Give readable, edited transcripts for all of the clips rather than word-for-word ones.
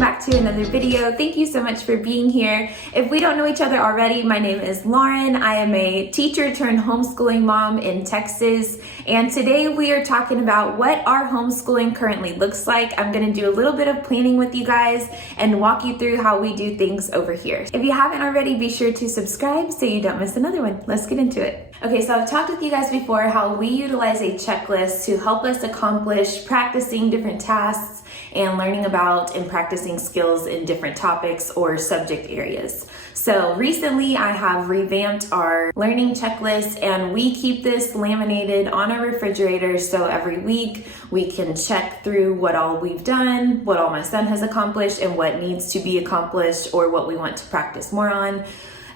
back to another video. Thank you so much for being here. If we don't know each other already, my name is Lauren. I am a teacher turned homeschooling mom in Texas, and today we are talking about what our homeschooling currently looks like. I'm going to do a little bit of planning with you guys and walk you through how we do things over here. If you haven't already, be sure to subscribe so you don't miss another one. Let's get into it. Okay, so I've talked with you guys before how we utilize a checklist to help us accomplish practicing different tasks and learning about and practicing skills in different topics or subject areas. So recently I have revamped our learning checklist, and we keep this laminated on our refrigerator, so every week we can check through what all we've done, what all my son has accomplished, and what needs to be accomplished or what we want to practice more on.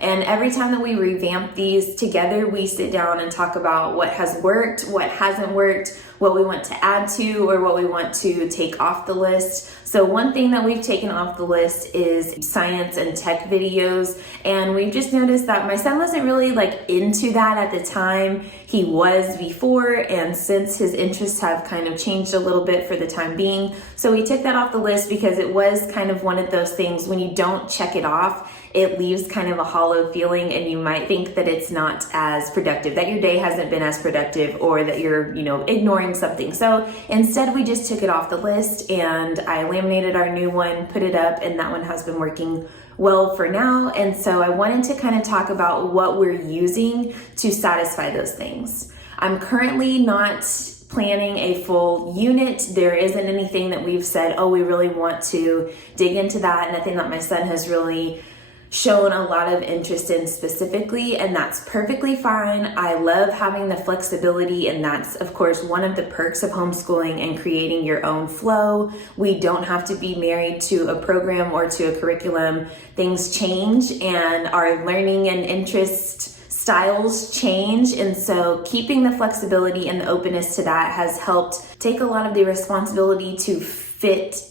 And every time that we revamp these together, we sit down and talk about what has worked, what hasn't worked, what we want to add to, or what we want to take off the list. So one thing that we've taken off the list is science and tech videos. And we've just noticed that my son wasn't really into that at the time. He was before, and since his interests have kind of changed a little bit for the time being. So we took that off the list because it was kind of one of those things when you don't check it off, it leaves kind of a hollow feeling, and you might think that it's not as productive, that your day hasn't been as productive, or that you're, ignoring something. So instead we just took it off the list, and I laminated our new one, put it up, and that one has been working well for now. And so I wanted to kind of talk about what we're using to satisfy those things. I'm currently not planning a full unit. There isn't anything that we've said, oh, we really want to dig into that. Nothing that my son has really shown a lot of interest in specifically, and that's perfectly fine. I love having the flexibility, and that's of course one of the perks of homeschooling and creating your own flow. We don't have to be married to a program or to a curriculum. Things change, and our learning and interest styles change, and so keeping the flexibility and the openness to that has helped take a lot of the responsibility to fit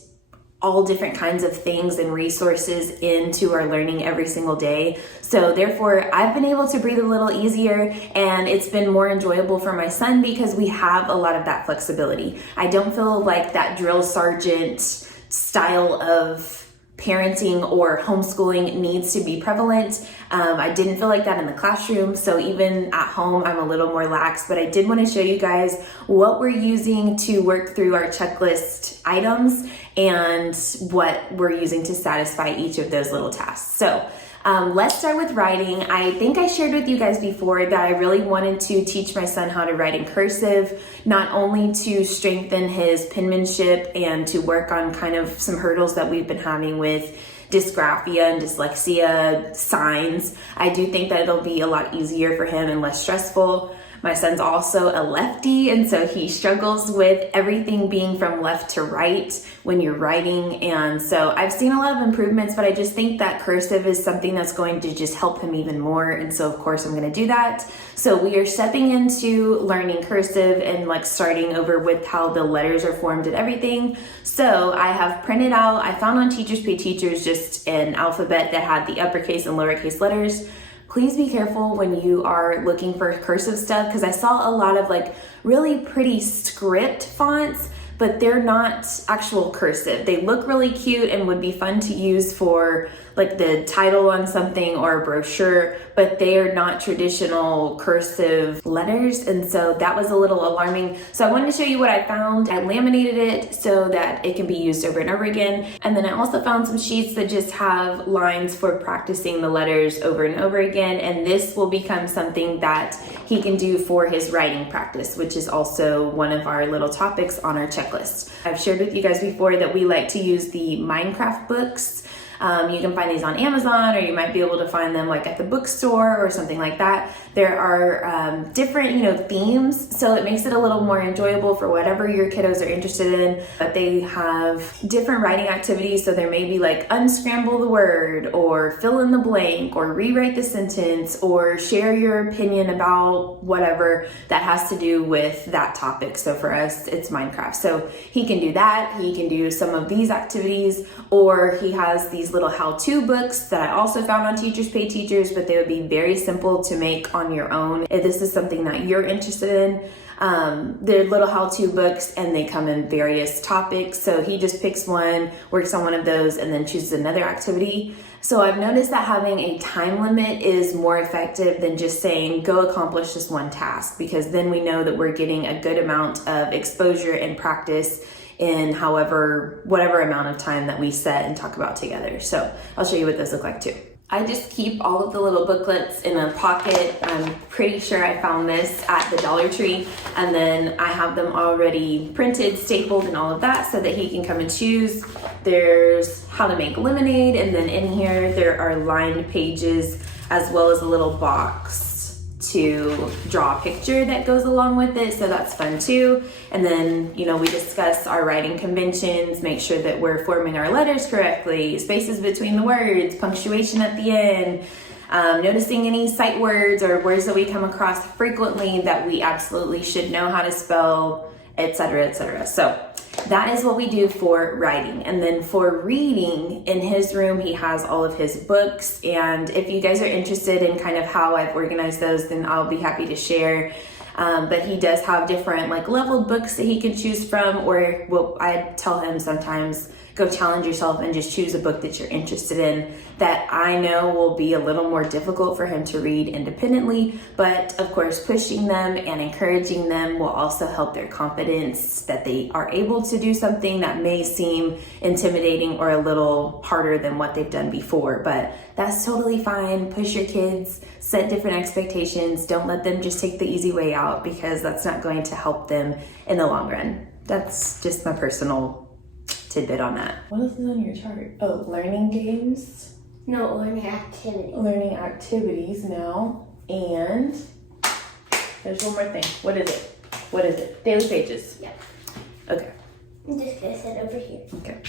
all different kinds of things and resources into our learning every single day. So therefore, I've been able to breathe a little easier, and it's been more enjoyable for my son because we have a lot of that flexibility. I don't feel like that drill sergeant style of parenting or homeschooling needs to be prevalent. I didn't feel like that in the classroom, so even at home I'm a little more lax, but I did want to show you guys what we're using to work through our checklist items and what we're using to satisfy each of those little tasks. So let's start with writing. I think I shared with you guys before that I really wanted to teach my son how to write in cursive, not only to strengthen his penmanship and to work on kind of some hurdles that we've been having with dysgraphia and dyslexia signs. I do think that it'll be a lot easier for him and less stressful. My son's also a lefty, and so he struggles with everything being from left to right when you're writing. And so I've seen a lot of improvements, but I just think that cursive is something that's going to just help him even more. And so of course I'm going to do that. So we are stepping into learning cursive and starting over with how the letters are formed and everything. So I have printed out, I found on Teachers Pay Teachers just an alphabet that had the uppercase and lowercase letters. Please be careful when you are looking for cursive stuff, because I saw a lot of really pretty script fonts, but they're not actual cursive. They look really cute and would be fun to use for the title on something or a brochure, but they are not traditional cursive letters. And so that was a little alarming. So I wanted to show you what I found. I laminated it so that it can be used over and over again. And then I also found some sheets that just have lines for practicing the letters over and over again. And this will become something that he can do for his writing practice, which is also one of our little topics on our checklist. I've shared with you guys before that we like to use the Minecraft books. You can find these on Amazon, or you might be able to find them at the bookstore or something like that. There are different, themes, so it makes it a little more enjoyable for whatever your kiddos are interested in. But they have different writing activities, so there may be unscramble the word, or fill in the blank, or rewrite the sentence, or share your opinion about whatever that has to do with that topic. So for us, it's Minecraft. So he can do that. He can do some of these activities, or he has these these little how-to books that I also found on Teachers Pay Teachers, but they would be very simple to make on your own if this is something that you're interested in. They're little how-to books and they come in various topics. So he just picks one, works on one of those, and then chooses another activity. So I've noticed that having a time limit is more effective than just saying, go accomplish this one task, because then we know that we're getting a good amount of exposure and practice in whatever amount of time that we set and talk about together. So I'll show you what those look like too. I just keep all of the little booklets in a pocket. I'm pretty sure I found this at the Dollar Tree, and then I have them already printed, stapled, and all of that so that he can come and choose. There's how to make lemonade, and then in here there are lined pages as well as a little box to draw a picture that goes along with it, so that's fun too. And then, we discuss our writing conventions, make sure that we're forming our letters correctly, spaces between the words, punctuation at the end, noticing any sight words or words that we come across frequently that we absolutely should know how to spell, etc., etc. So that is what we do for writing. And then for reading, in his room, he has all of his books. And if you guys are interested in kind of how I've organized those, then I'll be happy to share. But he does have different leveled books that he can choose from, or I tell him sometimes, go challenge yourself and just choose a book that you're interested in that I know will be a little more difficult for him to read independently. But of course, pushing them and encouraging them will also help their confidence that they are able to do something that may seem intimidating or a little harder than what they've done before. But that's totally fine. Push your kids, set different expectations. Don't let them just take the easy way out, because that's not going to help them in the long run. That's just my personal tidbit on that. What else is on your chart? Oh, learning games. No, learning activities. Learning activities now. And there's one more thing. What is it? Daily pages. Yep. Okay. I'm just gonna sit over here.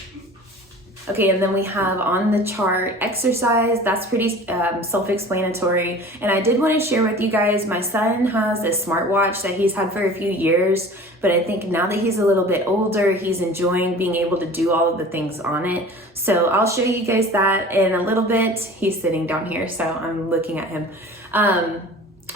Okay, and then we have on the chart exercise. That's pretty self-explanatory. And I did want to share with you guys, my son has a smartwatch that he's had for a few years, but I think now that he's a little bit older, he's enjoying being able to do all of the things on it. So I'll show you guys that in a little bit. He's sitting down here, so I'm looking at him.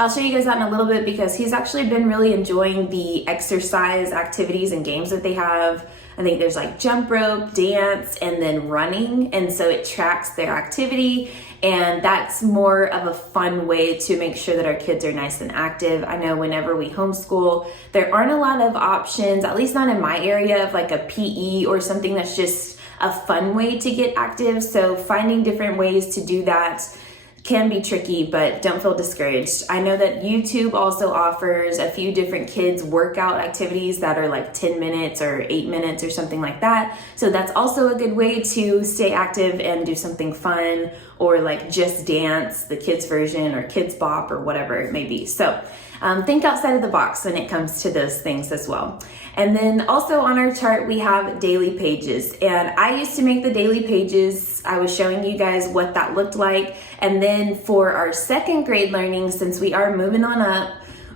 I'll show you guys that in a little bit, because he's actually been really enjoying the exercise activities and games that they have. I think there's jump rope, dance, and then running. And so it tracks their activity. And that's more of a fun way to make sure that our kids are nice and active. I know whenever we homeschool, there aren't a lot of options, at least not in my area, of a PE or something that's just a fun way to get active. So finding different ways to do that can be tricky, but don't feel discouraged. I know that YouTube also offers a few different kids workout activities that are 10 minutes or 8 minutes or something like that. So that's also a good way to stay active and do something fun, or Just Dance, the kids version, or Kids Bop, or whatever it may be. So think outside of the box when it comes to those things as well. And then also on our chart, we have daily pages. And I used to make the daily pages. I was showing you guys what that looked like. And then for our second grade learning, since we are moving on up,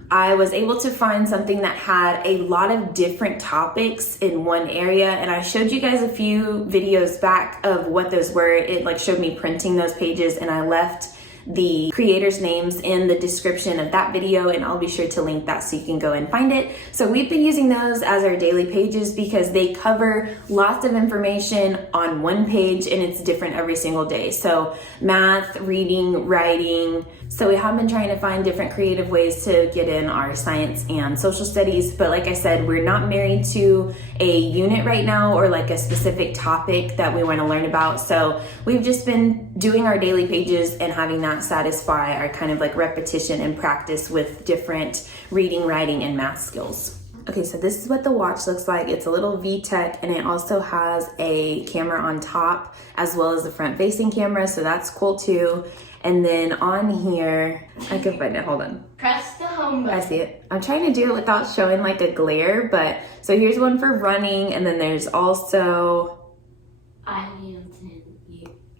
I was able to find something that had a lot of different topics in one area. And I showed you guys a few videos back of what those were. It showed me printing those pages, and I left the creators' names in the description of that video, and I'll be sure to link that so you can go and find it. So we've been using those as our daily pages because they cover lots of information on one page, and it's different every single day. So math, reading, writing. So we have been trying to find different creative ways to get in our science and social studies. But like I said, we're not married to a unit right now, or a specific topic that we want to learn about. So we've just been doing our daily pages and having that satisfy our kind of repetition and practice with different reading, writing, and math skills. Okay, so this is what the watch looks like. It's a little VTech, and it also has a camera on top as well as the front-facing camera, so that's cool too. And then on here, I can find it, hold on. Press the home button. I see it. I'm trying to do it without showing a glare, but so here's one for running, and then there's also...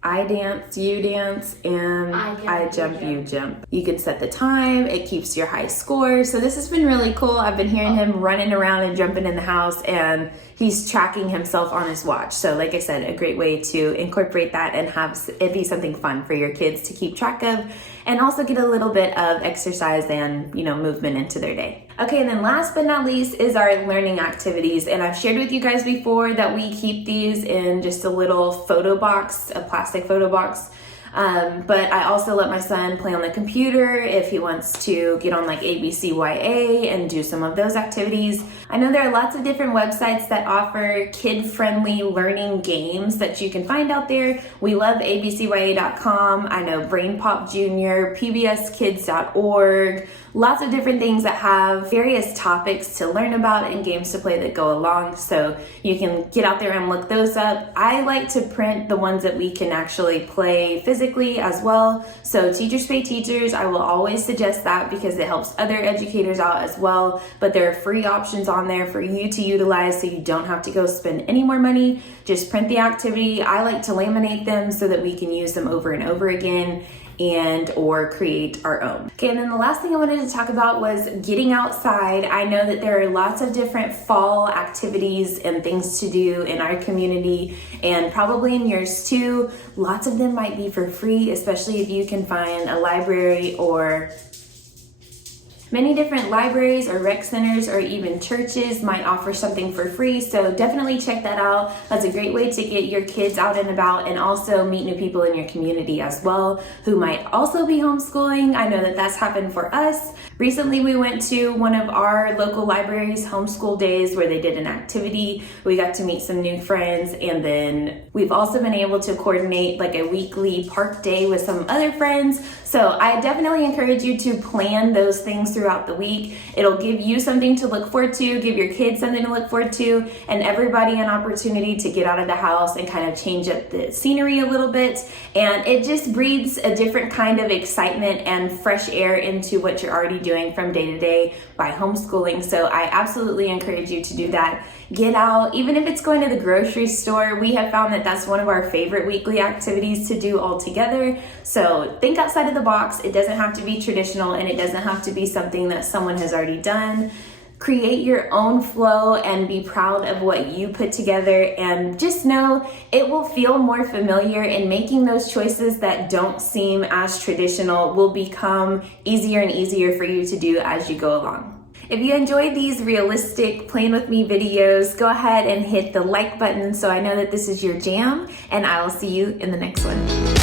I dance, you dance, and I jump, you jump. You can set the time, it keeps your high score. So this has been really cool. I've been hearing him running around and jumping in the house, and he's tracking himself on his watch. So like I said, a great way to incorporate that and have it be something fun for your kids to keep track of, and also get a little bit of exercise and, movement into their day. Okay, and then last but not least is our learning activities. And I've shared with you guys before that we keep these in just a little photo box, a plastic photo box. But I also let my son play on the computer if he wants to get on like ABCYA and do some of those activities. I know there are lots of different websites that offer kid-friendly learning games that you can find out there. We love abcya.com. I know Brain Pop Jr., pbskids.org, lots of different things that have various topics to learn about and games to play that go along. So you can get out there and look those up. I like to print the ones that we can actually play physically as well. So Teachers Pay Teachers, I will always suggest that because it helps other educators out as well. But there are free options on there for you to utilize, so you don't have to go spend any more money. Just print the activity. I like to laminate them so that we can use them over and over again and or create our own. Okay, and then the last thing I wanted to talk about was getting outside. I know that there are lots of different fall activities and things to do in our community, and probably in yours too. Lots of them might be for free, especially if you can find a library, or many different libraries or rec centers or even churches might offer something for free. So definitely check that out. That's a great way to get your kids out and about, and also meet new people in your community as well who might also be homeschooling. I know that that's happened for us. Recently, we went to one of our local libraries' homeschool days where they did an activity. We got to meet some new friends, and then we've also been able to coordinate like a weekly park day with some other friends. So I definitely encourage you to plan those things throughout the week. It'll give you something to look forward to, give your kids something to look forward to, and everybody an opportunity to get out of the house and kind of change up the scenery a little bit. And it just breathes a different kind of excitement and fresh air into what you're already doing from day to day by homeschooling. So I absolutely encourage you to do that. Get out, even if it's going to the grocery store. We have found that that's one of our favorite weekly activities to do all together. So think outside of the box. It doesn't have to be traditional, and it doesn't have to be something that someone has already done. Create your own flow and be proud of what you put together, and just know it will feel more familiar, and making those choices that don't seem as traditional will become easier and easier for you to do as you go along. If you enjoyed these realistic Plan With Me videos, go ahead and hit the like button so I know that this is your jam, and I will see you in the next one.